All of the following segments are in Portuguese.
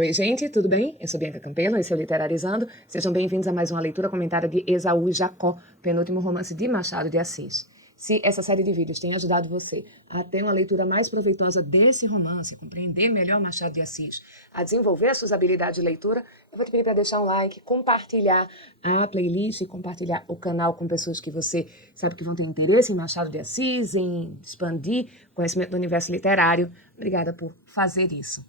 Oi, gente, tudo bem? Eu sou Bianca Campelo, esse é o Literarizando. Sejam bem-vindos a mais uma leitura comentada de Esaú e Jacó, penúltimo romance de Machado de Assis. Se essa série de vídeos tem ajudado você a ter uma leitura mais proveitosa desse romance, a compreender melhor Machado de Assis, a desenvolver as suas habilidades de leitura, eu vou te pedir para deixar um like, compartilhar a playlist, compartilhar o canal com pessoas que você sabe que vão ter interesse em Machado de Assis, em expandir conhecimento do universo literário. Obrigada por fazer isso.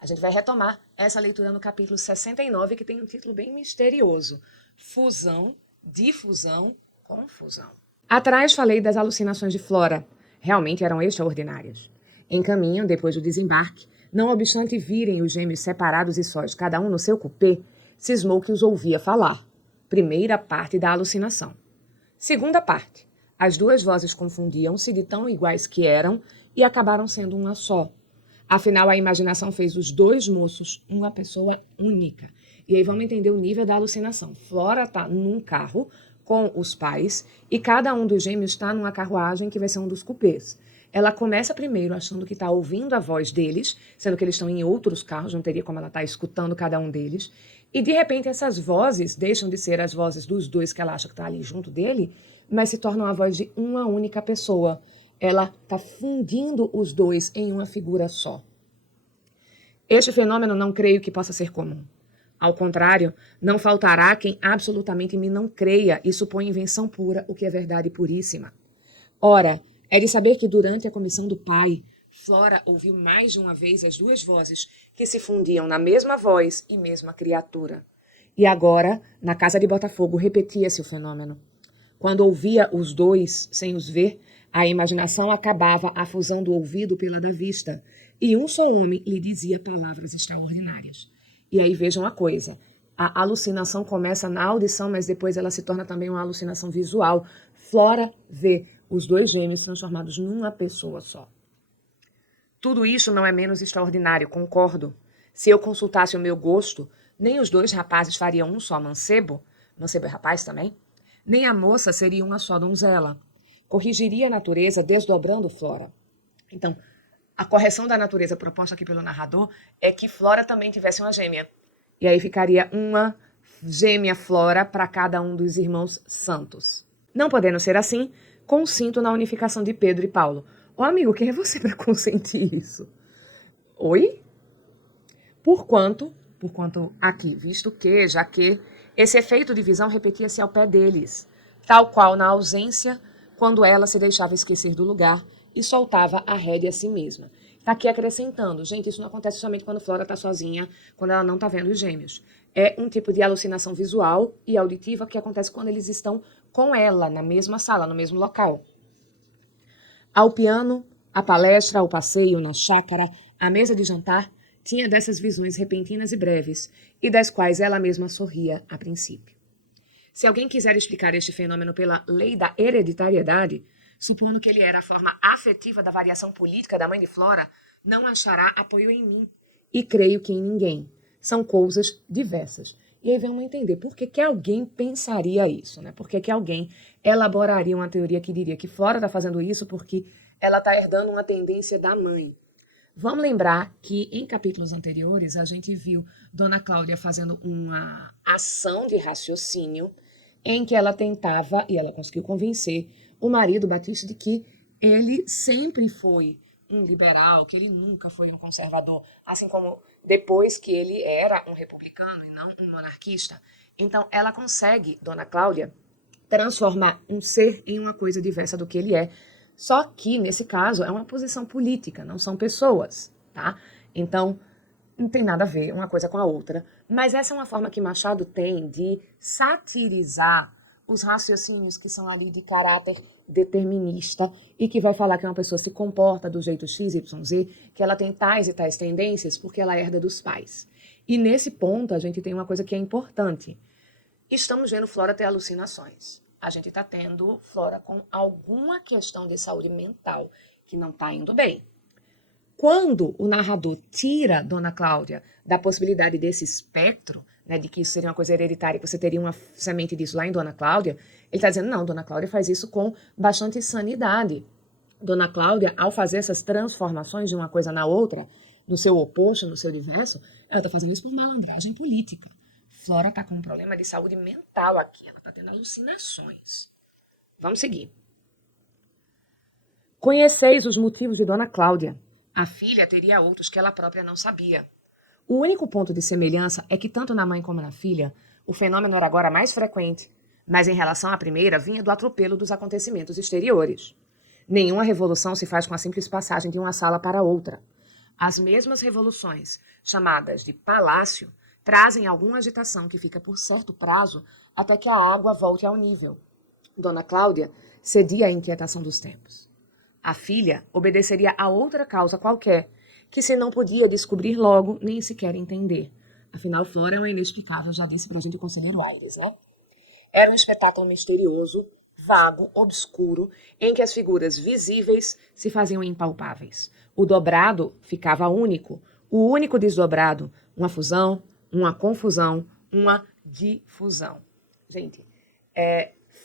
A gente vai retomar essa leitura no capítulo 69, que tem um título bem misterioso: Fusão, Difusão, Confusão. Atrás falei das alucinações de Flora. Realmente eram extraordinárias. Em caminho, depois do desembarque, não obstante virem os gêmeos separados e sós, cada um no seu cupê, cismou que os ouvia falar. Primeira parte da alucinação. Segunda parte. As duas vozes confundiam-se de tão iguais que eram e acabaram sendo uma só. Afinal, a imaginação fez os dois moços uma pessoa única. E aí vamos entender o nível da alucinação. Flora está num carro com os pais e cada um dos gêmeos está numa carruagem que vai ser um dos cupês. Ela começa primeiro achando que está ouvindo a voz deles, sendo que eles estão em outros carros, não teria como ela estar escutando cada um deles. E de repente essas vozes deixam de ser as vozes dos dois que ela acha que está ali junto dele, mas se tornam a voz de uma única pessoa. Ela está fundindo os dois em uma figura só. Este fenômeno não creio que possa ser comum. Ao contrário, não faltará quem absolutamente me não creia e suponha invenção pura o que é verdade puríssima. Ora, é de saber que durante a comissão do pai, Flora ouviu mais de uma vez as duas vozes que se fundiam na mesma voz e mesma criatura. E agora, na casa de Botafogo, repetia-se o fenômeno. Quando ouvia os dois, sem os ver, a imaginação acabava a fusão do ouvido pela da vista, e um só homem lhe dizia palavras extraordinárias. E aí vejam a coisa, a alucinação começa na audição, mas depois ela se torna também uma alucinação visual. Flora vê os dois gêmeos transformados numa pessoa só. Tudo isso não é menos extraordinário, concordo. Se eu consultasse o meu gosto, nem os dois rapazes fariam um só mancebo é rapaz também, nem a moça seria uma só donzela. Corrigiria a natureza desdobrando Flora. Então, a correção da natureza proposta aqui pelo narrador é que Flora também tivesse uma gêmea. E aí ficaria uma gêmea Flora para cada um dos irmãos santos. Não podendo ser assim, consinto na unificação de Pedro e Paulo. Ô amigo, quem é você para consentir isso? Oi? Porquanto aqui, visto que, já que, esse efeito de visão repetia-se ao pé deles, tal qual na ausência, quando ela se deixava esquecer do lugar e soltava a rédea a si mesma. Está aqui acrescentando, gente, isso não acontece somente quando Flora está sozinha, quando ela não está vendo os gêmeos. É um tipo de alucinação visual e auditiva que acontece quando eles estão com ela, na mesma sala, no mesmo local. Ao piano, à palestra, ao passeio, na chácara, à mesa de jantar, tinha dessas visões repentinas e breves, e das quais ela mesma sorria a princípio. Se alguém quiser explicar este fenômeno pela lei da hereditariedade, supondo que ele era a forma afetiva da variação política da mãe de Flora, não achará apoio em mim. E creio que em ninguém. São coisas diversas. E aí vamos entender por que alguém pensaria isso, né? Por que alguém elaboraria uma teoria que diria que Flora está fazendo isso porque ela está herdando uma tendência da mãe. Vamos lembrar que em capítulos anteriores a gente viu Dona Cláudia fazendo uma ação de raciocínio em que ela tentava, e ela conseguiu convencer o marido Batista de que ele sempre foi um liberal, que ele nunca foi um conservador, assim como depois que ele era um republicano e não um monarquista. Então ela consegue, Dona Cláudia, transformar um ser em uma coisa diversa do que ele é. Só que, nesse caso, é uma posição política, não são pessoas, tá? Então, não tem nada a ver uma coisa com a outra. Mas essa é uma forma que Machado tem de satirizar os raciocínios que são ali de caráter determinista e que vai falar que uma pessoa se comporta do jeito X, Y, Z, que ela tem tais e tais tendências porque ela herda dos pais. E nesse ponto a gente tem uma coisa que é importante. Estamos vendo Flora ter alucinações. A gente está tendo Flora com alguma questão de saúde mental que não está indo bem. Quando o narrador tira Dona Cláudia da possibilidade desse espectro, né, de que isso seria uma coisa hereditária, que você teria uma semente disso lá em Dona Cláudia, ele está dizendo, não, Dona Cláudia faz isso com bastante sanidade. Dona Cláudia, ao fazer essas transformações de uma coisa na outra, no seu oposto, no seu universo, ela está fazendo isso por malandragem política. Flora está com um problema de saúde mental aqui, ela está tendo alucinações. Vamos seguir. Conheceis os motivos de Dona Cláudia. A filha teria outros que ela própria não sabia. O único ponto de semelhança é que tanto na mãe como na filha, o fenômeno era agora mais frequente, mas em relação à primeira vinha do atropelo dos acontecimentos exteriores. Nenhuma revolução se faz com a simples passagem de uma sala para outra. As mesmas revoluções, chamadas de palácio, trazem alguma agitação que fica por certo prazo até que a água volte ao nível. Dona Cláudia cedia à inquietação dos tempos. A filha obedeceria a outra causa qualquer, que se não podia descobrir logo, nem sequer entender. Afinal, Flora é uma inexplicável, já disse pra gente o conselheiro Aires, né? Era um espetáculo misterioso, vago, obscuro, em que as figuras visíveis se faziam impalpáveis. O dobrado ficava único, o único desdobrado, uma fusão, uma confusão, uma difusão. Gente,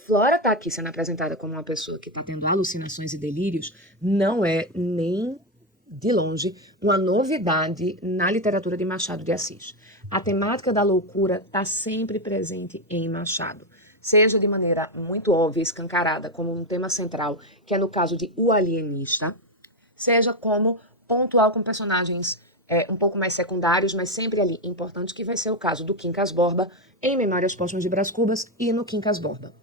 Flora está aqui sendo apresentada como uma pessoa que está tendo alucinações e delírios, não é nem de longe uma novidade na literatura de Machado de Assis. A temática da loucura está sempre presente em Machado, seja de maneira muito óbvia, escancarada, como um tema central, que é no caso de O Alienista, seja como pontual com personagens um pouco mais secundários, mas sempre ali importantes, que vai ser o caso do Quincas Borba em Memórias Póstumas de Brás Cubas e no Quincas Borba.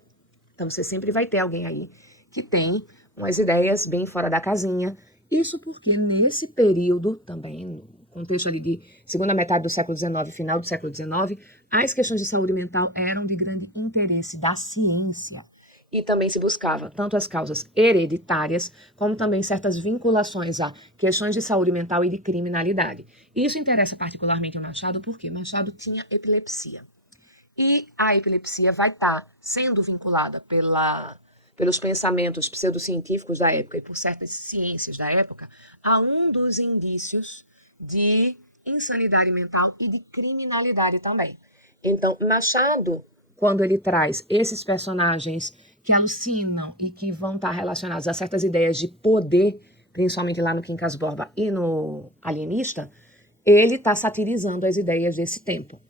Então você sempre vai ter alguém aí que tem umas ideias bem fora da casinha. Isso porque nesse período, também no contexto ali de segunda metade do século XIX, final do século XIX, as questões de saúde mental eram de grande interesse da ciência. E também se buscava tanto as causas hereditárias, como também certas vinculações a questões de saúde mental e de criminalidade. Isso interessa particularmente ao Machado porque Machado tinha epilepsia. E a epilepsia vai estar sendo vinculada pelos pensamentos pseudocientíficos da época e por certas ciências da época a um dos indícios de insanidade mental e de criminalidade também. Então, Machado, quando ele traz esses personagens que alucinam e que vão estar relacionados a certas ideias de poder, principalmente lá no Quincas Borba e no Alienista, ele está satirizando as ideias desse tempo.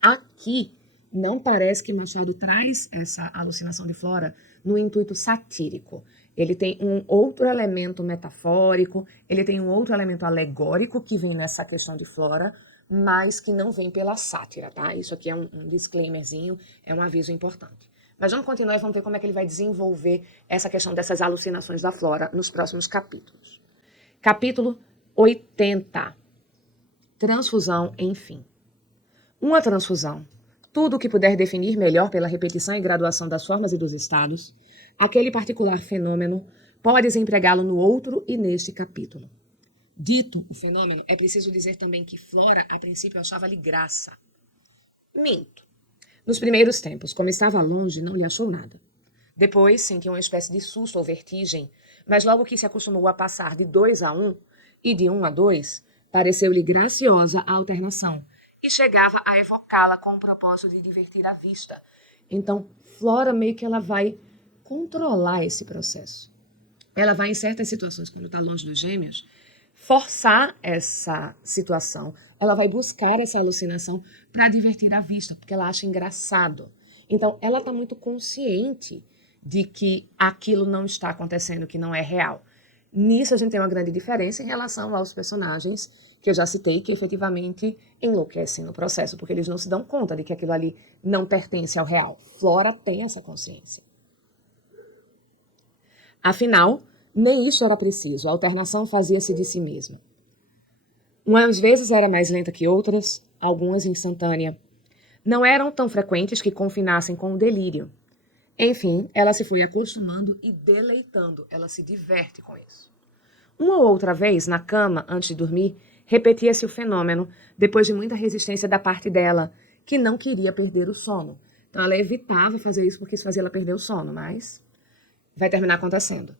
Aqui, não parece que Machado traz essa alucinação de Flora no intuito satírico. Ele tem um outro elemento metafórico, ele tem um outro elemento alegórico que vem nessa questão de Flora, mas que não vem pela sátira, tá? Isso aqui é um disclaimerzinho, é um aviso importante. Mas vamos continuar e vamos ver como é que ele vai desenvolver essa questão dessas alucinações da Flora nos próximos capítulos. Capítulo 80. Transfusão, enfim. Uma transfusão. Tudo o que puder definir melhor pela repetição e graduação das formas e dos estados, aquele particular fenômeno, podes empregá-lo no outro e neste capítulo. Dito o fenômeno, é preciso dizer também que Flora, a princípio, achava-lhe graça. Minto. Nos primeiros tempos, como estava longe, não lhe achou nada. Depois, sentiu uma espécie de susto ou vertigem, mas logo que se acostumou a passar de 2 a 1 e de 1 a 2, pareceu-lhe graciosa a alternação, e chegava a evocá-la com o propósito de divertir a vista. Então, Flora meio que ela vai controlar esse processo. Ela vai, em certas situações, quando está longe dos gêmeos, forçar essa situação. Ela vai buscar essa alucinação para divertir a vista, porque ela acha engraçado. Então, ela está muito consciente de que aquilo não está acontecendo, que não é real. Nisso a gente tem uma grande diferença em relação aos personagens que eu já citei, que efetivamente enlouquecem no processo, porque eles não se dão conta de que aquilo ali não pertence ao real. Flora tem essa consciência. Afinal, nem isso era preciso, a alternação fazia-se de si mesma. Umas vezes era mais lenta que outras, algumas instantânea. Não eram tão frequentes que confinassem com o delírio. Enfim, ela se foi acostumando e deleitando, ela se diverte com isso. Uma ou outra vez, na cama, antes de dormir, repetia-se o fenômeno, depois de muita resistência da parte dela, que não queria perder o sono. Então ela evitava fazer isso porque isso fazia ela perder o sono, mas vai terminar acontecendo.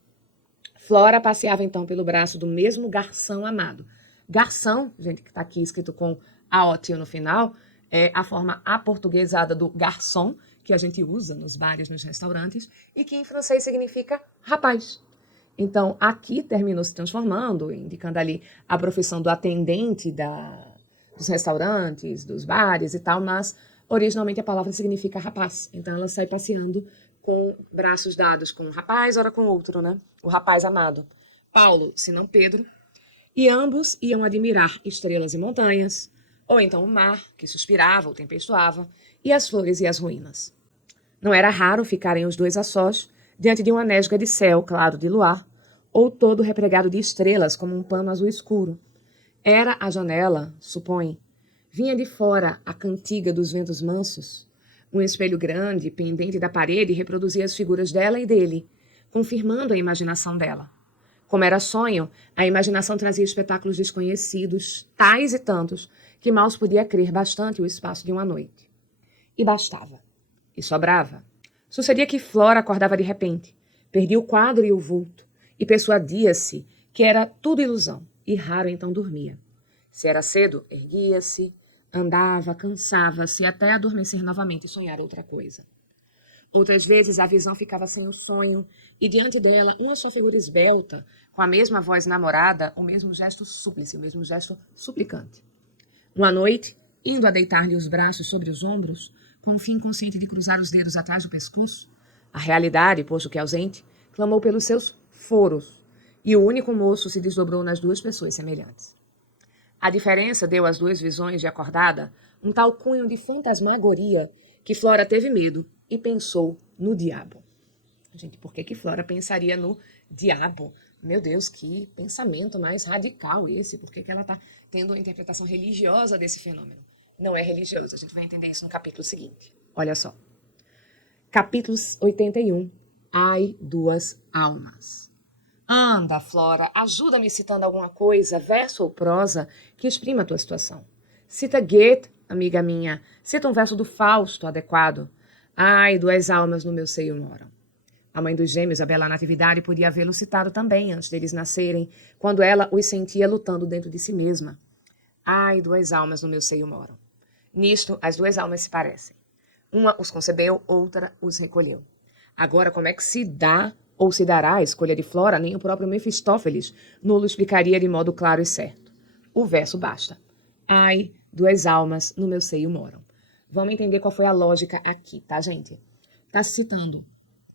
Flora passeava então pelo braço do mesmo garçom amado. Garçom, gente, que está aqui escrito com AOTIO no final, é a forma aportuguesada do garçom, que a gente usa nos bares, nos restaurantes, e que em francês significa rapaz. Então, aqui terminou se transformando, indicando ali a profissão do atendente dos restaurantes, dos bares e tal, mas originalmente a palavra significa rapaz. Então, ela sai passeando com braços dados com um rapaz, ora com outro, né? O rapaz amado. Paulo, se não Pedro, e ambos iam admirar estrelas e montanhas, ou então o mar, que suspirava ou tempestuava, e as flores e as ruínas. Não era raro ficarem os dois a sós, diante de uma nesga de céu claro de luar, ou todo repregado de estrelas como um pano azul escuro. Era a janela, supõe. Vinha de fora a cantiga dos ventos mansos. Um espelho grande, pendente da parede, reproduzia as figuras dela e dele, confirmando a imaginação dela. Como era sonho, a imaginação trazia espetáculos desconhecidos, tais e tantos, que mal se podia crer bastante o espaço de uma noite. E bastava. E sobrava. Sucedia que Flora acordava de repente, perdia o quadro e o vulto, e persuadia-se que era tudo ilusão, e raro então dormia. Se era cedo, erguia-se, andava, cansava-se, até adormecer novamente e sonhar outra coisa. Outras vezes a visão ficava sem o sonho, e diante dela uma só figura esbelta, com a mesma voz namorada, o mesmo gesto súplice, o mesmo gesto suplicante. Uma noite, indo a deitar-lhe os braços sobre os ombros, com o fim inconsciente de cruzar os dedos atrás do pescoço, a realidade, posto que ausente, clamou pelos seus foros, e o único moço se desdobrou nas duas pessoas semelhantes. A diferença deu às duas visões de acordada um tal cunho de fantasmagoria que Flora teve medo e pensou no diabo. Gente, por que Flora pensaria no diabo? Meu Deus, que pensamento mais radical esse. Por que ela está tendo uma interpretação religiosa desse fenômeno? Não é religioso, a gente vai entender isso no capítulo seguinte. Olha só. Capítulo 81. Ai, duas almas. Anda, Flora, ajuda-me citando alguma coisa, verso ou prosa, que exprima a tua situação. Cita Goethe, amiga minha. Cita um verso do Fausto adequado. Ai, duas almas no meu seio moram. A mãe dos gêmeos, a bela Natividade, podia havê-lo citado também antes deles nascerem, quando ela os sentia lutando dentro de si mesma. Ai, duas almas no meu seio moram. Nisto, as duas almas se parecem. Uma os concebeu, outra os recolheu. Agora, como é que se dá ou se dará a escolha de Flora, nem o próprio Mefistófeles nulo explicaria de modo claro e certo. O verso basta. Ai, duas almas no meu seio moram. Vamos entender qual foi a lógica aqui, tá, gente? Tá citando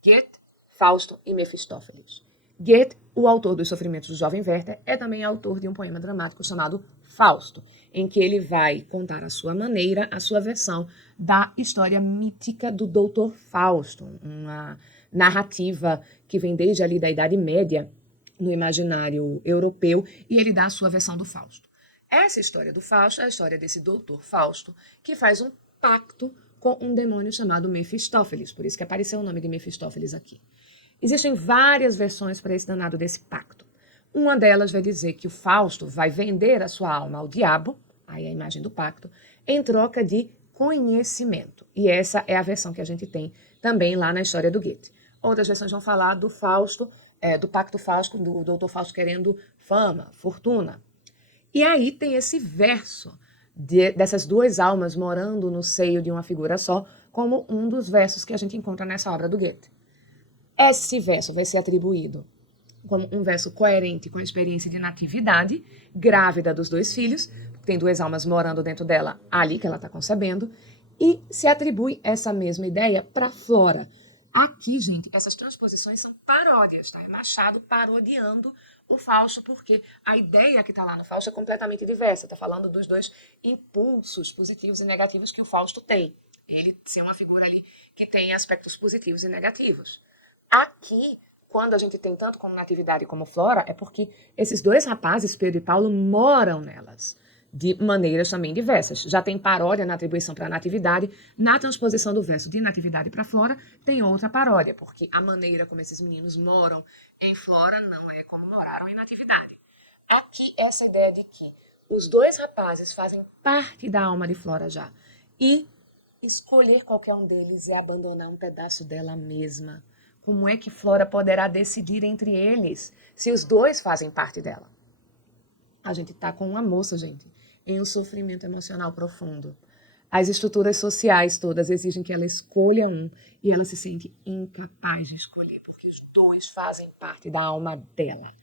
Goethe, Fausto e Mefistófeles. Goethe, o autor dos Sofrimentos do Jovem Werther, é também autor de um poema dramático chamado Fausto, em que ele vai contar à sua maneira a sua versão da história mítica do Doutor Fausto, uma narrativa que vem desde ali da Idade Média no imaginário europeu, e ele dá a sua versão do Fausto. Essa história do Fausto é a história desse Doutor Fausto, que faz um pacto com um demônio chamado Mefistófeles, por isso que apareceu o nome de Mefistófeles aqui. Existem várias versões para esse danado desse pacto. Uma delas vai dizer que o Fausto vai vender a sua alma ao diabo, aí a imagem do pacto, em troca de conhecimento. E essa é a versão que a gente tem também lá na história do Goethe. Outras versões vão falar do Fausto, do pacto Fausto, do doutor Fausto querendo fama, fortuna. E aí tem esse verso dessas duas almas morando no seio de uma figura só, como um dos versos que a gente encontra nessa obra do Goethe. Esse verso vai ser atribuído como um verso coerente com a experiência de natividade, grávida dos dois filhos, tem duas almas morando dentro dela, ali que ela está concebendo, e se atribui essa mesma ideia para Flora. Aqui, gente, essas transposições são paródias, tá? É Machado parodiando o Fausto, porque a ideia que está lá no Fausto é completamente diversa. Está falando dos dois impulsos positivos e negativos que o Fausto tem. Ele ser uma figura ali que tem aspectos positivos e negativos. Aqui, quando a gente tem tanto como Natividade como Flora, é porque esses dois rapazes, Pedro e Paulo, moram nelas de maneiras também diversas. Já tem paródia na atribuição para a Natividade, na transposição do verso de Natividade para Flora, tem outra paródia, porque a maneira como esses meninos moram em Flora não é como moraram em Natividade. Aqui, essa ideia de que os dois rapazes fazem parte da alma de Flora já, e escolher qualquer um deles e abandonar um pedaço dela mesma. Como é que Flora poderá decidir entre eles se os dois fazem parte dela? A gente tá com uma moça, gente, em um sofrimento emocional profundo. As estruturas sociais todas exigem que ela escolha um e ela se sente incapaz de escolher, porque os dois fazem parte da alma dela.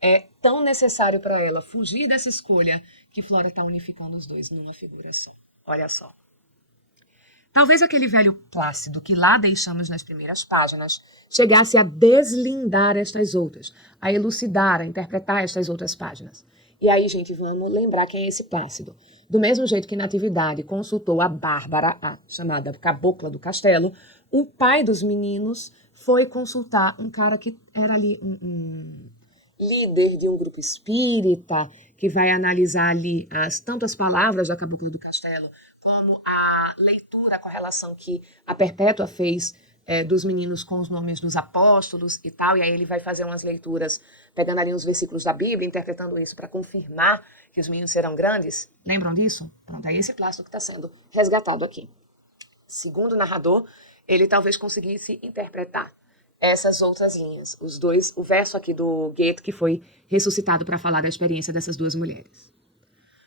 É tão necessário para ela fugir dessa escolha que Flora está unificando os dois numa figura só. Olha só. Talvez aquele velho Plácido que lá deixamos nas primeiras páginas chegasse a deslindar estas outras, a elucidar, a interpretar estas outras páginas. E aí, gente, vamos lembrar quem é esse Plácido. Do mesmo jeito que Natividade consultou a Bárbara, a chamada cabocla do castelo, o pai dos meninos foi consultar um cara que era ali um líder de um grupo espírita, que vai analisar ali tanto as palavras da cabocla do castelo, como a leitura, a correlação que a Perpétua fez dos meninos com os nomes dos apóstolos e tal, e aí ele vai fazer umas leituras, pegando ali uns versículos da Bíblia, interpretando isso para confirmar que os meninos serão grandes. Lembram disso? Pronto, é esse Plácido que está sendo resgatado aqui. Segundo o narrador, ele talvez conseguisse interpretar essas outras linhas, os dois, o verso aqui do Goethe, que foi ressuscitado para falar da experiência dessas duas mulheres.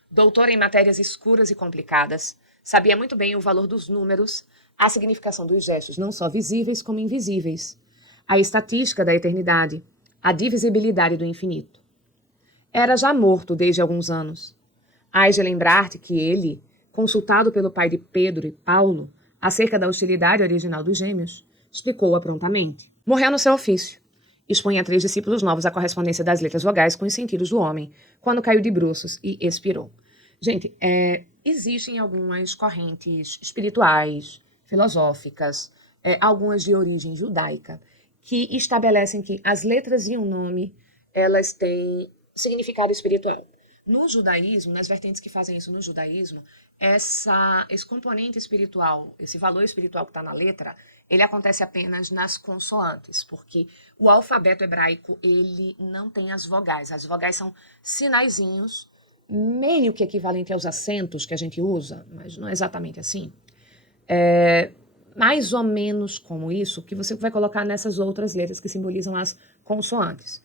Doutor em matérias escuras e complicadas, sabia muito bem o valor dos números, a significação dos gestos, não só visíveis como invisíveis, a estatística da eternidade, a divisibilidade do infinito. Era já morto desde alguns anos. Hás de lembrar-te que ele, consultado pelo pai de Pedro e Paulo acerca da hostilidade original dos gêmeos, explicou-a prontamente. Morreu no seu ofício. Expunha a 3 discípulos novos a correspondência das letras vogais com os sentidos do homem, quando caiu de bruços e expirou. Gente, existem algumas correntes espirituais, filosóficas, algumas de origem judaica, que estabelecem que as letras de um nome, elas têm significado espiritual. No judaísmo, nas vertentes que fazem isso no judaísmo, esse componente espiritual, esse valor espiritual que está na letra, ele acontece apenas nas consoantes, porque o alfabeto hebraico, ele não tem as vogais. As vogais são sinaizinhos, meio que equivalente aos acentos que a gente usa, mas não é exatamente assim. Mais ou menos como isso, que você vai colocar nessas outras letras que simbolizam as consoantes.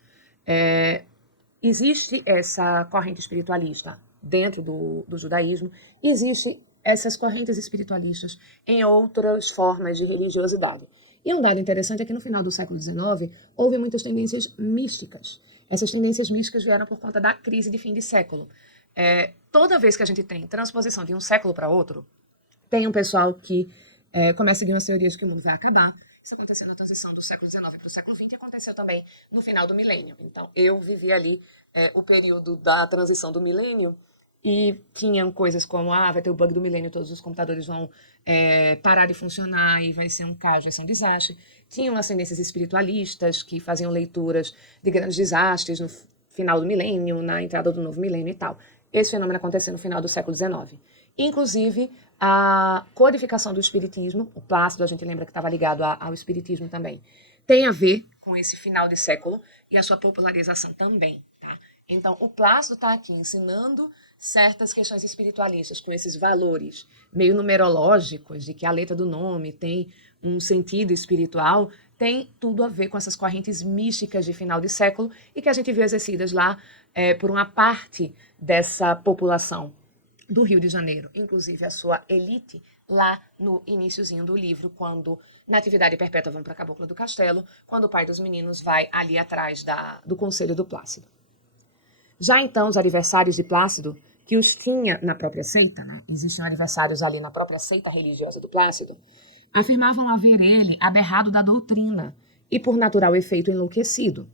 Existe essa corrente espiritualista dentro do judaísmo, existe essas correntes espiritualistas em outras formas de religiosidade. E um dado interessante é que no final do século XIX houve muitas tendências místicas. Essas tendências místicas vieram por conta da crise de fim de século. Toda vez que a gente tem transposição de um século para outro, tem um pessoal que começa a seguir umas teorias de que o mundo vai acabar. Isso aconteceu na transição do século XIX para o século XX e aconteceu também no final do milênio. Então, eu vivi ali o período da transição do milênio e tinham coisas como, vai ter o bug do milênio, todos os computadores vão parar de funcionar e vai ser um caos, vai ser um desastre. Tinham as tendências espiritualistas que faziam leituras de grandes desastres no final do milênio, na entrada do novo milênio e tal. Esse fenômeno aconteceu no final do século XIX. Inclusive, a codificação do espiritismo, o Plácido, a gente lembra que estava ligado ao espiritismo também, tem a ver com esse final de século e a sua popularização também. Tá? Então, o Plácido está aqui ensinando certas questões espiritualistas com esses valores meio numerológicos, de que a letra do nome tem um sentido espiritual, tem tudo a ver com essas correntes místicas de final de século e que a gente viu exercidas lá por uma parte dessa população do Rio de Janeiro, inclusive a sua elite, lá no iniciozinho do livro, quando Natividade e Perpétua vão para a Cabocla do Castelo, quando o pai dos meninos vai ali atrás do conselho do Plácido. Já então, os adversários de Plácido, que os tinha na própria seita, né? Existiam adversários ali na própria seita religiosa do Plácido, afirmavam haver ele aberrado da doutrina e, por natural efeito, enlouquecido.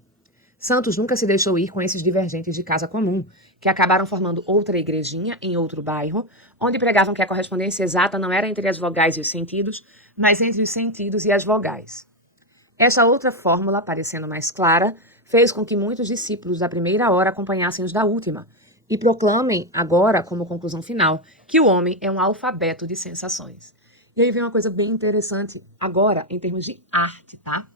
Santos nunca se deixou ir com esses divergentes de casa comum, que acabaram formando outra igrejinha em outro bairro, onde pregavam que a correspondência exata não era entre as vogais e os sentidos, mas entre os sentidos e as vogais. Esta outra fórmula, parecendo mais clara, fez com que muitos discípulos da primeira hora acompanhassem os da última, e proclamem agora, como conclusão final, que o homem é um alfabeto de sensações. E aí vem uma coisa bem interessante, agora, em termos de arte, tá?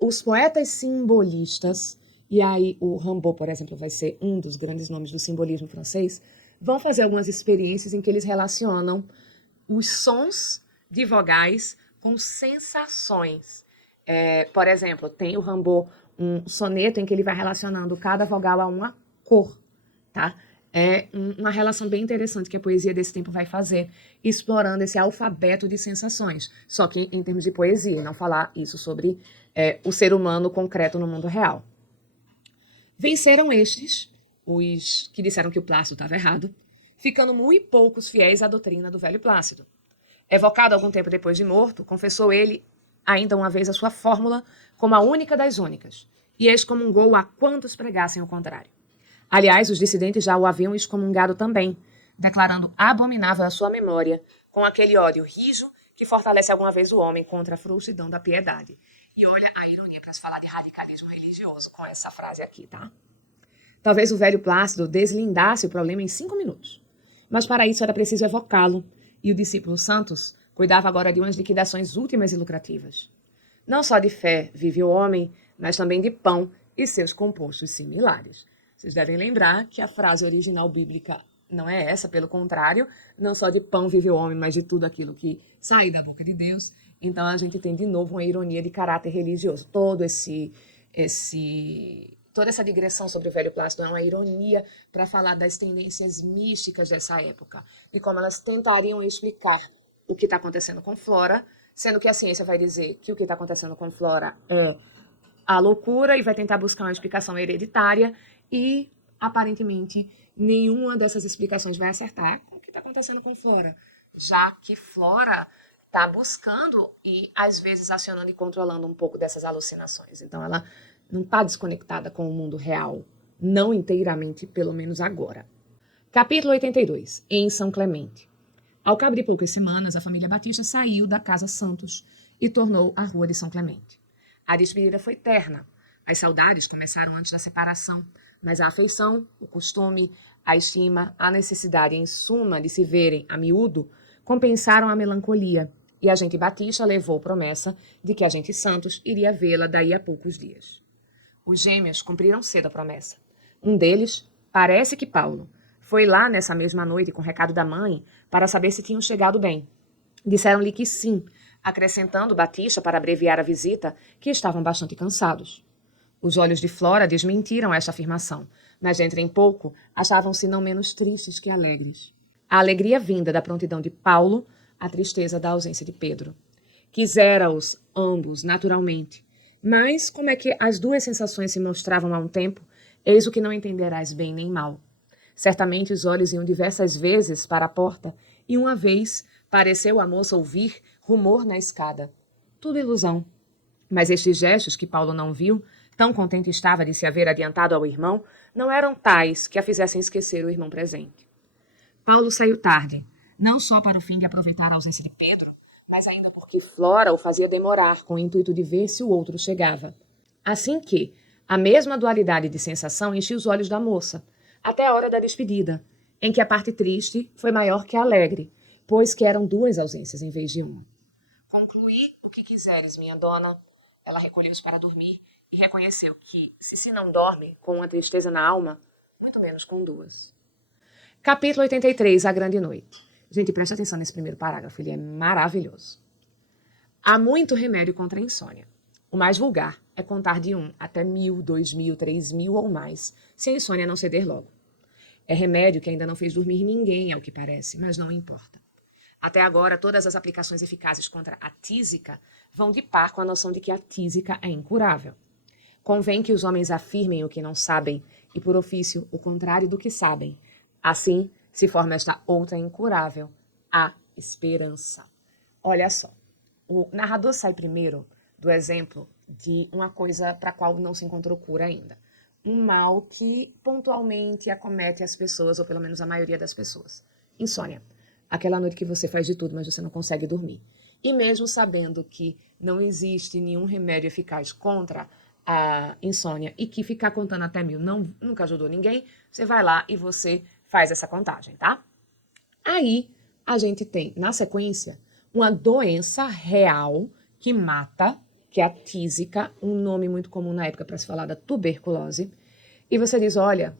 Os poetas simbolistas, e aí o Rimbaud, por exemplo, vai ser um dos grandes nomes do simbolismo francês, vão fazer algumas experiências em que eles relacionam os sons de vogais com sensações. Por exemplo, tem o Rimbaud um soneto em que ele vai relacionando cada vogal a uma cor, tá? É uma relação bem interessante que a poesia desse tempo vai fazer, explorando esse alfabeto de sensações, só que em termos de poesia, não falar isso sobre o ser humano concreto no mundo real. Venceram estes, os que disseram que o Plácido estava errado, ficando muito poucos fiéis à doutrina do velho Plácido. Evocado algum tempo depois de morto, confessou ele ainda uma vez a sua fórmula como a única das únicas, e excomungou a quantos pregassem o contrário. Aliás, os dissidentes já o haviam excomungado também, declarando abominável a sua memória, com aquele ódio rijo que fortalece alguma vez o homem contra a frouxidão da piedade. E olha a ironia para se falar de radicalismo religioso com essa frase aqui, tá? Talvez o velho Plácido deslindasse o problema em 5 minutos, mas para isso era preciso evocá-lo, e o discípulo Santos cuidava agora de umas liquidações últimas e lucrativas. Não só de fé vive o homem, mas também de pão e seus compostos similares. Vocês devem lembrar que a frase original bíblica não é essa, pelo contrário, não só de pão vive o homem, mas de tudo aquilo que sai da boca de Deus. Então a gente tem de novo uma ironia de caráter religioso. Toda essa digressão sobre o velho Plácido é uma ironia para falar das tendências místicas dessa época, de como elas tentariam explicar o que está acontecendo com Flora, sendo que a ciência vai dizer que o que está acontecendo com Flora é a loucura e vai tentar buscar uma explicação hereditária e, aparentemente, nenhuma dessas explicações vai acertar com o que está acontecendo com Flora, já que Flora está buscando e, às vezes, acionando e controlando um pouco dessas alucinações. Então, ela não está desconectada com o mundo real, não inteiramente, pelo menos agora. Capítulo 82, em São Clemente. Ao cabo de poucas semanas, a família Batista saiu da Casa Santos e tornou à Rua de São Clemente. A despedida foi terna. As saudades começaram antes da separação, mas a afeição, o costume, a estima, a necessidade, em suma, de se verem a miúdo, compensaram a melancolia, e a gente Batista levou promessa de que a gente Santos iria vê-la daí a poucos dias. Os gêmeos cumpriram cedo a promessa. Um deles, parece que Paulo, foi lá nessa mesma noite com o recado da mãe para saber se tinham chegado bem. Disseram-lhe que sim, acrescentando Batista para abreviar a visita, que estavam bastante cansados. Os olhos de Flora desmentiram esta afirmação, mas de entre em pouco achavam-se não menos tristes que alegres. A alegria vinda da prontidão de Paulo, a tristeza da ausência de Pedro. Quisera-os ambos, naturalmente, mas como é que as duas sensações se mostravam a um tempo, eis o que não entenderás bem nem mal. Certamente os olhos iam diversas vezes para a porta, e uma vez pareceu a moça ouvir rumor na escada. Tudo ilusão. Mas estes gestos que Paulo não viu, tão contente estava de se haver adiantado ao irmão, não eram tais que a fizessem esquecer o irmão presente. Paulo saiu tarde, não só para o fim de aproveitar a ausência de Pedro, mas ainda porque Flora o fazia demorar com o intuito de ver se o outro chegava. Assim que a mesma dualidade de sensação enchia os olhos da moça, até a hora da despedida, em que a parte triste foi maior que a alegre, pois que eram duas ausências em vez de uma. Concluí o que quiseres, minha dona. Ela recolheu-se para dormir e reconheceu que, se não dorme com uma tristeza na alma, muito menos com duas. Capítulo 83, A Grande Noite. Gente, presta atenção nesse primeiro parágrafo, ele é maravilhoso. Há muito remédio contra a insônia. O mais vulgar é contar de 1 até 1000, 2000, 3000 ou mais, se a insônia não ceder logo. É remédio que ainda não fez dormir ninguém, ao que parece, mas não importa. Até agora, todas as aplicações eficazes contra a tísica vão de par com a noção de que a tísica é incurável. Convém que os homens afirmem o que não sabem e, por ofício, o contrário do que sabem. Assim, se forma esta outra incurável, a esperança. Olha só, o narrador sai primeiro do exemplo de uma coisa para a qual não se encontrou cura ainda. Um mal que pontualmente acomete as pessoas, ou pelo menos a maioria das pessoas. Insônia. Aquela noite que você faz de tudo, mas você não consegue dormir. E mesmo sabendo que não existe nenhum remédio eficaz contra a insônia e que ficar contando até 1000 nunca ajudou ninguém, você vai lá e você faz essa contagem, tá? Aí a gente tem, na sequência, uma doença real que mata, que é a tísica, um nome muito comum na época para se falar da tuberculose. E você diz, olha,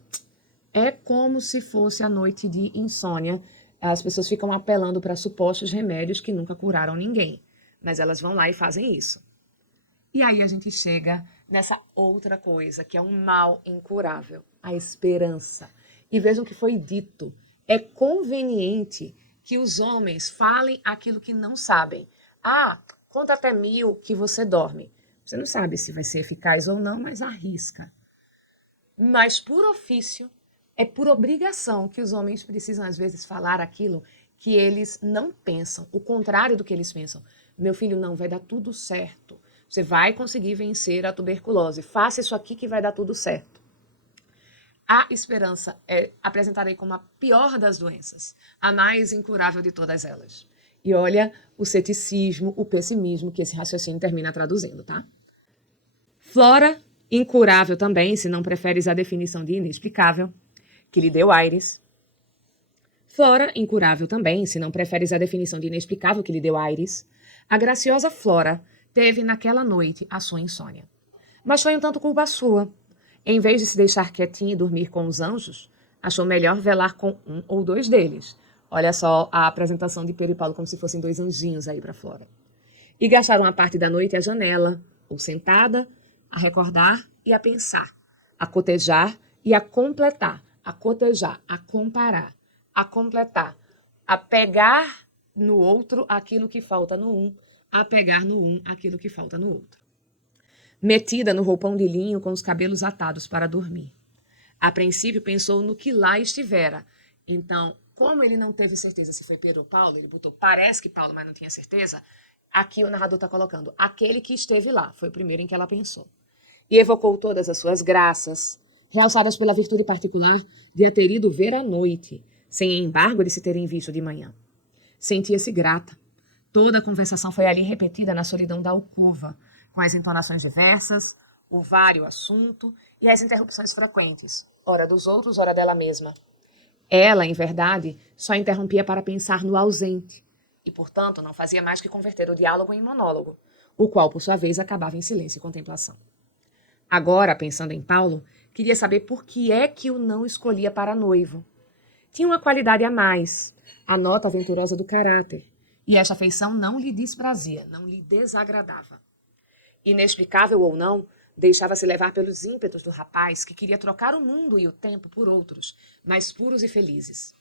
é como se fosse a noite de insônia. As pessoas ficam apelando para supostos remédios que nunca curaram ninguém. Mas elas vão lá e fazem isso. E aí a gente chega nessa outra coisa, que é um mal incurável, a esperança. E vejam o que foi dito. É conveniente que os homens falem aquilo que não sabem. Ah, conta até 1000 que você dorme. Você não sabe se vai ser eficaz ou não, mas arrisca. Mas por ofício, é por obrigação que os homens precisam, às vezes, falar aquilo que eles não pensam, o contrário do que eles pensam. Meu filho, não, vai dar tudo certo. Você vai conseguir vencer a tuberculose. Faça isso aqui que vai dar tudo certo. A esperança é apresentada aí como a pior das doenças, a mais incurável de todas elas. E olha o ceticismo, o pessimismo que esse raciocínio termina traduzindo, tá? Flora, incurável também, se não preferes a definição de inexplicável, que lhe deu aires. Flora, incurável também, se não preferes a definição de inexplicável que lhe deu aires. A graciosa Flora teve naquela noite a sua insônia. Mas foi um tanto culpa sua. Em vez de se deixar quietinha e dormir com os anjos, achou melhor velar com um ou dois deles. Olha só a apresentação de Pedro e Paulo como se fossem dois anjinhos aí para Flora. E gastaram a parte da noite à janela, ou sentada, a recordar e a pensar, a cotejar e a completar, a cotejar, a comparar, a completar, a pegar no outro aquilo que falta no um, a pegar no um aquilo que falta no outro. Metida no roupão de linho com os cabelos atados para dormir. A princípio pensou no que lá estivera. Então, como ele não teve certeza se foi Pedro ou Paulo, ele botou parece que Paulo, mas não tinha certeza, aqui o narrador está colocando aquele que esteve lá, foi o primeiro em que ela pensou. E evocou todas as suas graças, realçadas pela virtude particular de a ter ido ver à noite, sem embargo de se terem visto de manhã. Sentia-se grata. Toda a conversação foi ali repetida na solidão da alcova, com as entonações diversas, o vário assunto e as interrupções frequentes, ora dos outros, ora dela mesma. Ela, em verdade, só interrompia para pensar no ausente, e, portanto, não fazia mais que converter o diálogo em monólogo, o qual, por sua vez, acabava em silêncio e contemplação. Agora, pensando em Paulo, queria saber por que é que o não escolhia para noivo. Tinha uma qualidade a mais, a nota aventurosa do caráter, e esta afeição não lhe desprazia, não lhe desagradava. Inexplicável ou não, deixava-se levar pelos ímpetos do rapaz que queria trocar o mundo e o tempo por outros, mais puros e felizes.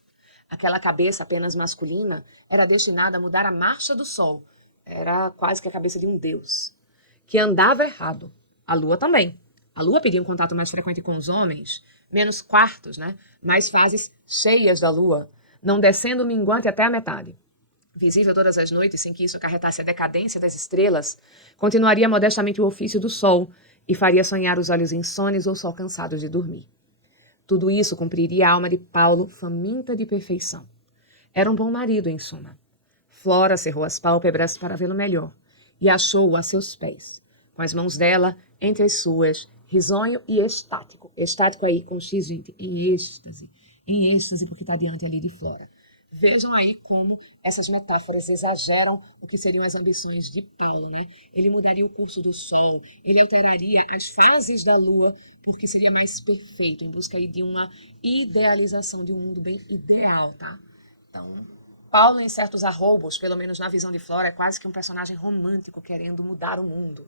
Aquela cabeça apenas masculina era destinada a mudar a marcha do sol. Era quase que a cabeça de um deus. Que andava errado. A lua também. A lua pedia um contato mais frequente com os homens, menos quartos, né? Mais fases cheias da lua, não descendo minguante até a metade. Visível todas as noites, sem que isso acarretasse a decadência das estrelas, continuaria modestamente o ofício do sol e faria sonhar os olhos insones ou só cansados de dormir. Tudo isso cumpriria a alma de Paulo, faminta de perfeição. Era um bom marido, em suma. Flora cerrou as pálpebras para vê-lo melhor e achou-o a seus pés, com as mãos dela entre as suas, risonho e estático. Estático aí com X, gente, em êxtase porque está diante ali de Flora. Vejam aí como essas metáforas exageram o que seriam as ambições de Paulo, né? Ele mudaria o curso do sol, ele alteraria as fases da lua, porque seria mais perfeito, em busca aí de uma idealização de um mundo bem ideal, tá? Então, Paulo, em certos arroubos, pelo menos na visão de Flora, é quase que um personagem romântico querendo mudar o mundo.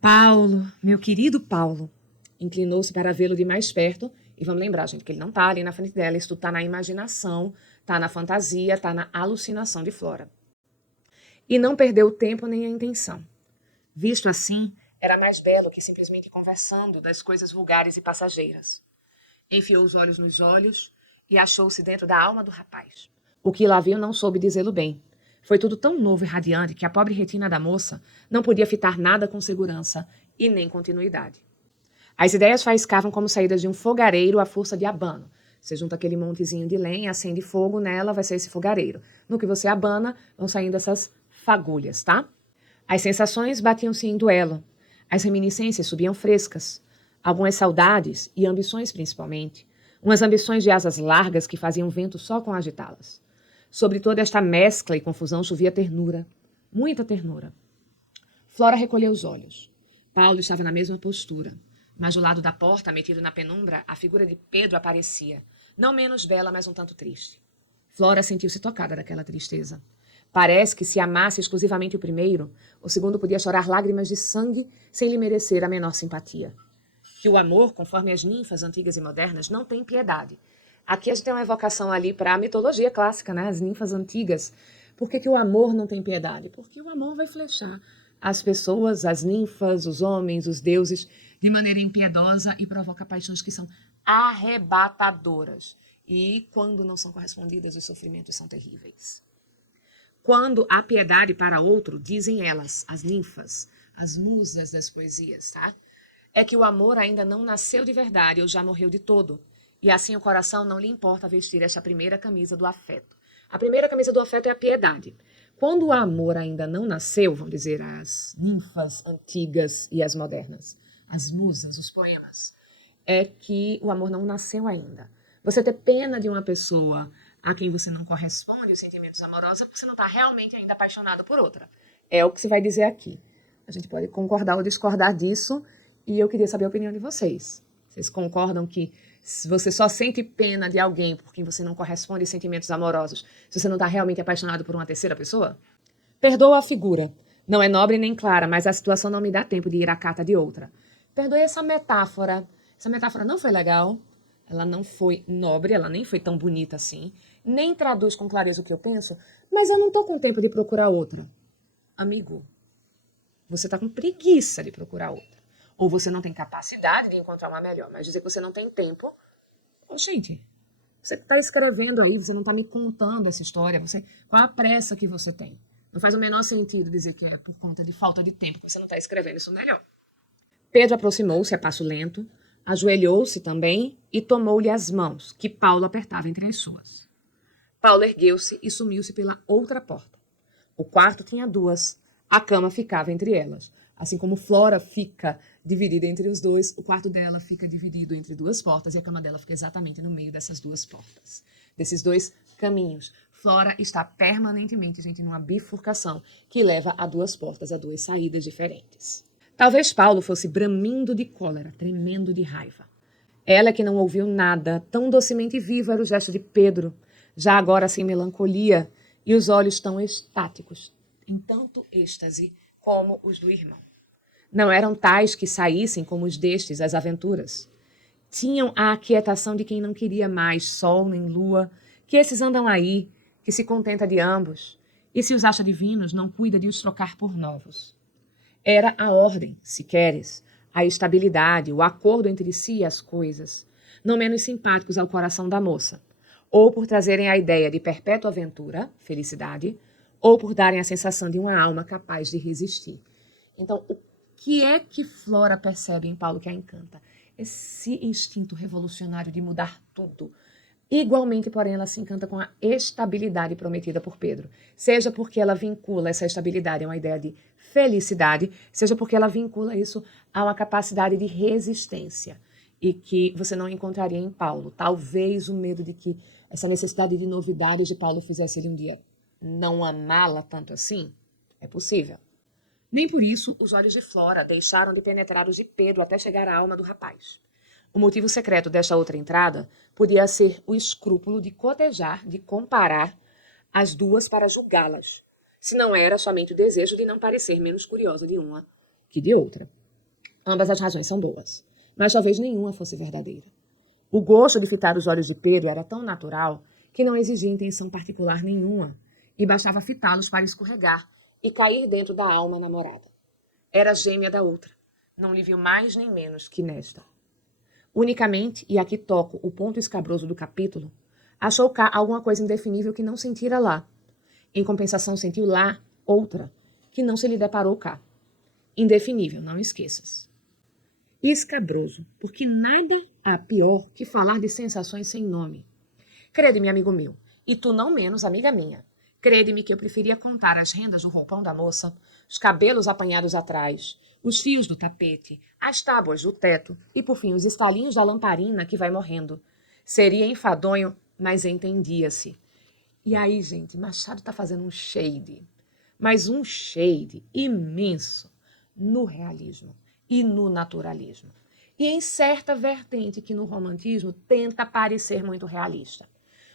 Paulo, meu querido Paulo, inclinou-se para vê-lo de mais perto. E vamos lembrar, gente, que ele não está ali na frente dela. Isso tudo está na imaginação, está na fantasia, está na alucinação de Flora. E não perdeu o tempo nem a intenção. Visto assim, era mais belo que simplesmente conversando das coisas vulgares e passageiras. Enfiou os olhos nos olhos e achou-se dentro da alma do rapaz. O que lá viu não soube dizê-lo bem. Foi tudo tão novo e radiante que a pobre retina da moça não podia fitar nada com segurança e nem continuidade. As ideias faiscavam como saídas de um fogareiro à força de abano. Você junta aquele montezinho de lenha, acende fogo nela, vai ser esse fogareiro. No que você abana, vão saindo essas fagulhas, tá? As sensações batiam-se em duelo. As reminiscências subiam frescas. Algumas saudades, e ambições principalmente. Umas ambições de asas largas que faziam vento só com agitá-las. Sobre toda esta mescla e confusão chovia ternura. Muita ternura. Flora recolheu os olhos. Paulo estava na mesma postura. Mas do lado da porta, metido na penumbra, a figura de Pedro aparecia, não menos bela, mas um tanto triste. Flora sentiu-se tocada daquela tristeza. Parece que se amasse exclusivamente o primeiro, o segundo podia chorar lágrimas de sangue sem lhe merecer a menor simpatia. que o amor, conforme as ninfas antigas e modernas, não tem piedade. Aqui a gente tem uma evocação ali para a mitologia clássica, né? As ninfas antigas. Por que o amor não tem piedade? Porque o amor vai flechar as pessoas, as ninfas, os homens, os deuses, de maneira impiedosa e provoca paixões que são arrebatadoras. E quando não são correspondidas, os sofrimentos são terríveis. Quando há piedade para outro, dizem elas, as ninfas, as musas das poesias, tá? É que o amor ainda não nasceu de verdade ou já morreu de todo. E assim o coração não lhe importa vestir esta primeira camisa do afeto. A primeira camisa do afeto é a piedade. Quando o amor ainda não nasceu, vão dizer as ninfas antigas e as modernas, as musas, os poemas, é que o amor não nasceu ainda. Você ter pena de uma pessoa a quem você não corresponde os sentimentos amorosos é porque você não está realmente ainda apaixonado por outra. É o que se vai dizer aqui. A gente pode concordar ou discordar disso e eu queria saber a opinião de vocês. Vocês concordam que se você só sente pena de alguém por quem você não corresponde a sentimentos amorosos, se você não está realmente apaixonado por uma terceira pessoa? Perdoa a figura. Não é nobre nem clara, mas a situação não me dá tempo de ir à cata de outra. Perdoe essa metáfora. Essa metáfora não foi legal, ela não foi nobre, ela nem foi tão bonita assim, nem traduz com clareza o que eu penso, mas eu não estou com tempo de procurar outra. Amigo, você está com preguiça de procurar outra. Ou você não tem capacidade de encontrar uma melhor, mas dizer que você não tem tempo... Oh, gente, você está escrevendo aí, você não está me contando essa história, qual a pressa que você tem? Não faz o menor sentido dizer que é por conta de falta de tempo que você não está escrevendo isso melhor. Pedro aproximou-se a passo lento, ajoelhou-se também e tomou-lhe as mãos, que Paulo apertava entre as suas. Paulo ergueu-se e sumiu-se pela outra porta. O quarto tinha duas, a cama ficava entre elas. Assim como Flora fica dividida entre os dois, o quarto dela fica dividido entre duas portas e a cama dela fica exatamente no meio dessas duas portas, desses dois caminhos. Flora está permanentemente, gente, numa bifurcação que leva a duas portas, a duas saídas diferentes. Talvez Paulo fosse bramindo de cólera, tremendo de raiva. Ela que não ouviu nada, tão docemente vivo era o gesto de Pedro, já agora sem melancolia, e os olhos tão estáticos, em tanto êxtase como os do irmão. Não eram tais que saíssem como os destes às aventuras. Tinham a aquietação de quem não queria mais sol nem lua, que esses andam aí, que se contenta de ambos, e se os acha divinos, não cuida de os trocar por novos. Era a ordem, se queres, a estabilidade, o acordo entre si e as coisas, não menos simpáticos ao coração da moça, ou por trazerem a ideia de perpétua aventura, felicidade, ou por darem a sensação de uma alma capaz de resistir. Então, o que é que Flora percebe em Paulo que a encanta? Esse instinto revolucionário de mudar tudo. Igualmente, porém, ela se encanta com a estabilidade prometida por Pedro. Seja porque ela vincula essa estabilidade a uma ideia de felicidade, seja porque ela vincula isso a uma capacidade de resistência. E que você não encontraria em Paulo. Talvez o medo de que essa necessidade de novidades de Paulo fizesse ele um dia não amá-la tanto assim? É possível. Nem por isso os olhos de Flora deixaram de penetrar os de Pedro até chegar à alma do rapaz. O motivo secreto desta outra entrada podia ser o escrúpulo de cotejar, de comparar as duas para julgá-las, se não era somente o desejo de não parecer menos curiosa de uma que de outra. Ambas as razões são boas, mas talvez nenhuma fosse verdadeira. O gosto de fitar os olhos de Pedro era tão natural que não exigia intenção particular nenhuma, e bastava fitá-los para escorregar e cair dentro da alma namorada. Era gêmea da outra, não lhe viu mais nem menos que nesta. Unicamente, e aqui toco o ponto escabroso do capítulo, achou cá alguma coisa indefinível que não sentira lá. Em compensação, sentiu lá outra, que não se lhe deparou cá. Indefinível, não esqueças. Escabroso, porque nada há pior que falar de sensações sem nome. Crede-me, amigo meu, e tu não menos, amiga minha. Crede-me que eu preferia contar as rendas do roupão da moça, os cabelos apanhados atrás, os fios do tapete, as tábuas do teto e, por fim, os estalinhos da lamparina que vai morrendo. Seria enfadonho, mas entendia-se. E aí, gente, Machado está fazendo um shade, mas um shade imenso no realismo e no naturalismo. E em certa vertente que no romantismo tenta parecer muito realista.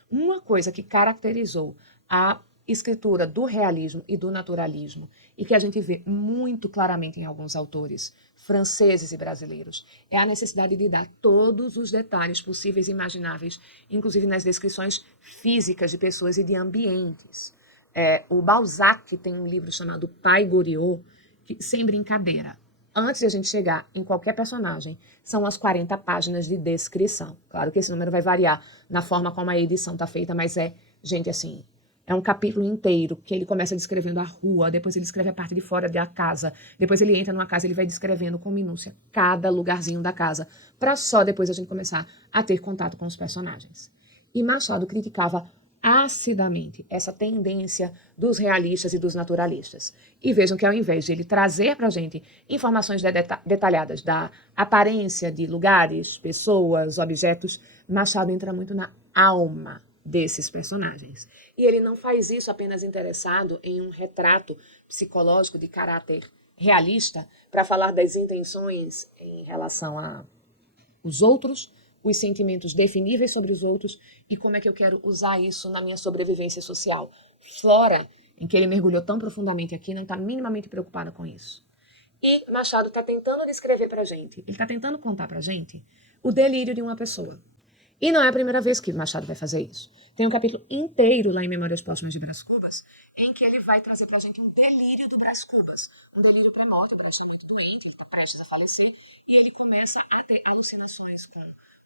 Uma coisa que caracterizou a escritura do realismo e do naturalismo, e que a gente vê muito claramente em alguns autores franceses e brasileiros, é a necessidade de dar todos os detalhes possíveis e imagináveis, inclusive nas descrições físicas de pessoas e de ambientes. O Balzac tem um livro chamado Pai Goriot, que, sem brincadeira, antes de a gente chegar em qualquer personagem, são as 40 páginas de descrição. Claro que esse número vai variar na forma como a edição está feita, mas gente, assim, é um capítulo inteiro que ele começa descrevendo a rua, depois ele escreve a parte de fora da casa, depois ele entra numa casa e ele vai descrevendo com minúcia cada lugarzinho da casa, para só depois a gente começar a ter contato com os personagens. E Machado criticava acidamente essa tendência dos realistas e dos naturalistas. E vejam que ao invés de ele trazer para a gente informações detalhadas da aparência de lugares, pessoas, objetos, Machado entra muito na alma desses personagens. E ele não faz isso apenas interessado em um retrato psicológico de caráter realista para falar das intenções em relação aos outros, os sentimentos definíveis sobre os outros e como é que eu quero usar isso na minha sobrevivência social. Flora, em que ele mergulhou tão profundamente aqui, não está minimamente preocupada com isso. E Machado está tentando descrever para a gente, ele está tentando contar para a gente o delírio de uma pessoa. E não é a primeira vez que Machado vai fazer isso. Tem um capítulo inteiro lá em Memórias Póstumas de Brás Cubas, em que ele vai trazer pra gente um delírio do Brás Cubas. Um delírio pré-morte, o Brás está muito doente, ele está prestes a falecer, e ele começa a ter alucinações com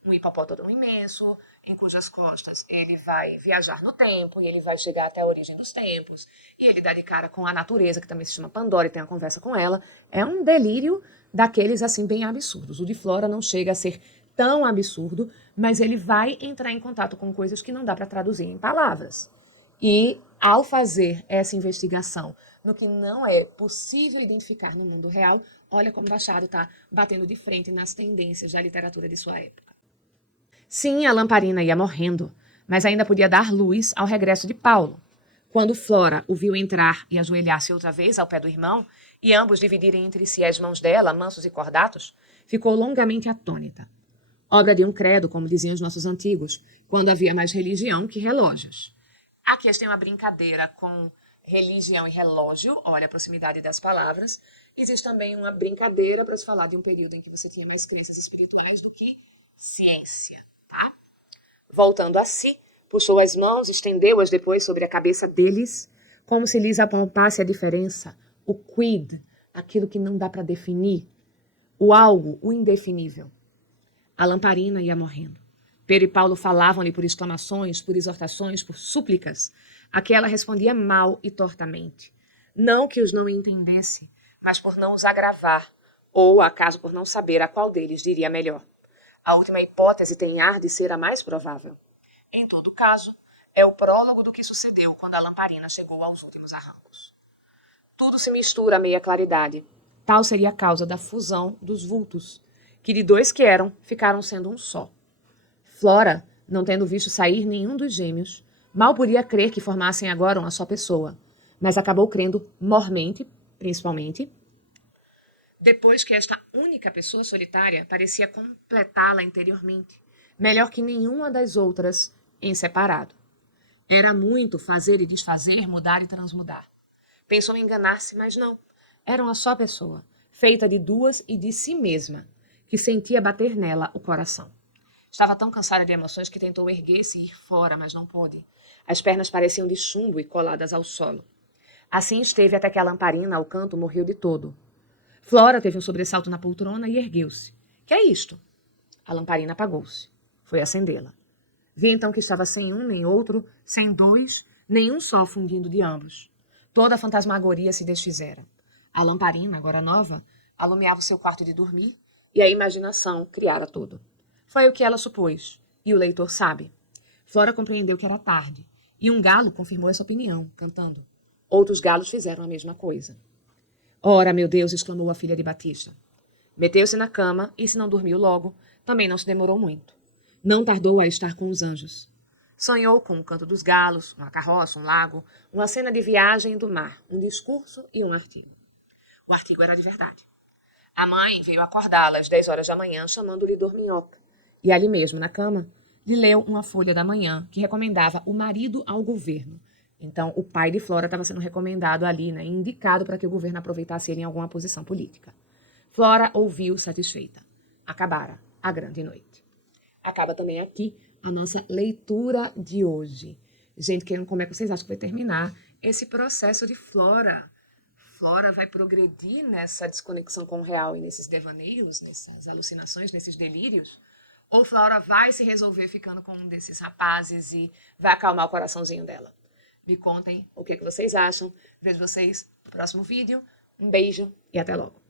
um hipopótamo imenso, em cujas costas ele vai viajar no tempo, e ele vai chegar até a origem dos tempos, e ele dá de cara com a natureza, que também se chama Pandora, e tem uma conversa com ela. É um delírio daqueles, assim, bem absurdos. O de Flora não chega a ser tão absurdo, mas ele vai entrar em contato com coisas que não dá para traduzir em palavras. E, ao fazer essa investigação no que não é possível identificar no mundo real, olha como Machado está batendo de frente nas tendências da literatura de sua época. Sim, a lamparina ia morrendo, mas ainda podia dar luz ao regresso de Paulo. Quando Flora o viu entrar e ajoelhar-se outra vez ao pé do irmão, e ambos dividirem entre si as mãos dela, mansos e cordatos, ficou longamente atônita. Obra de um credo, como diziam os nossos antigos, quando havia mais religião que relógios. Aqui tem uma brincadeira com religião e relógio, olha a proximidade das palavras. Existe também uma brincadeira para se falar de um período em que você tinha mais crenças espirituais do que ciência, tá? Voltando a si, puxou as mãos, estendeu-as depois sobre a cabeça deles, como se lhes apalpasse a diferença, o quid, aquilo que não dá para definir, o algo, o indefinível. A lamparina ia morrendo. Pedro e Paulo falavam-lhe por exclamações, por exortações, por súplicas, a que ela respondia mal e tortamente. Não que os não entendesse, mas por não os agravar, ou acaso por não saber a qual deles diria melhor. A última hipótese tem ar de ser a mais provável. Em todo caso, é o prólogo do que sucedeu quando a lamparina chegou aos últimos arrancos. Tudo se mistura à meia claridade. Tal seria a causa da fusão dos vultos, que de dois que eram, ficaram sendo um só. Flora, não tendo visto sair nenhum dos gêmeos, mal podia crer que formassem agora uma só pessoa, mas acabou crendo mormente, principalmente, depois que esta única pessoa solitária parecia completá-la interiormente, melhor que nenhuma das outras em separado. Era muito fazer e desfazer, mudar e transmudar. Pensou em enganar-se, mas não. Era uma só pessoa, feita de duas e de si mesma, que sentia bater nela o coração. Estava tão cansada de emoções que tentou erguer-se e ir fora, mas não pôde. As pernas pareciam de chumbo e coladas ao solo. Assim esteve até que a lamparina ao canto morreu de todo. Flora teve um sobressalto na poltrona e ergueu-se. Que é isto? A lamparina apagou-se. Foi acendê-la. Vi então que estava sem um nem outro, sem dois, nenhum só fundindo de ambos. Toda a fantasmagoria se desfizera. A lamparina, agora nova, alumiava o seu quarto de dormir, e a imaginação criara tudo. Foi o que ela supôs, e o leitor sabe. Flora compreendeu que era tarde, e um galo confirmou essa opinião, cantando. Outros galos fizeram a mesma coisa. Ora, meu Deus, exclamou a filha de Batista. Meteu-se na cama, e se não dormiu logo, também não se demorou muito. Não tardou a estar com os anjos. Sonhou com o canto dos galos, uma carroça, um lago, uma cena de viagem do mar, um discurso e um artigo. O artigo era de verdade. A mãe veio acordá-la às 10 horas da manhã, chamando-lhe dorminhoca. E ali mesmo, na cama, lhe leu uma folha da manhã que recomendava o marido ao governo, Então, o pai de Flora estava sendo recomendado ali, né, indicado para que o governo aproveitasse ele em alguma posição política. Flora ouviu satisfeita. Acabara a grande noite. Acaba também aqui a nossa leitura de hoje. Gente, como é que vocês acham que vai terminar esse processo de Flora? Flora vai progredir nessa desconexão com o real e nesses devaneios, nessas alucinações, nesses delírios? Ou Flora vai se resolver ficando com um desses rapazes e vai acalmar o coraçãozinho dela? Me contem o que vocês acham. Vejo vocês no próximo vídeo. Um beijo e até logo.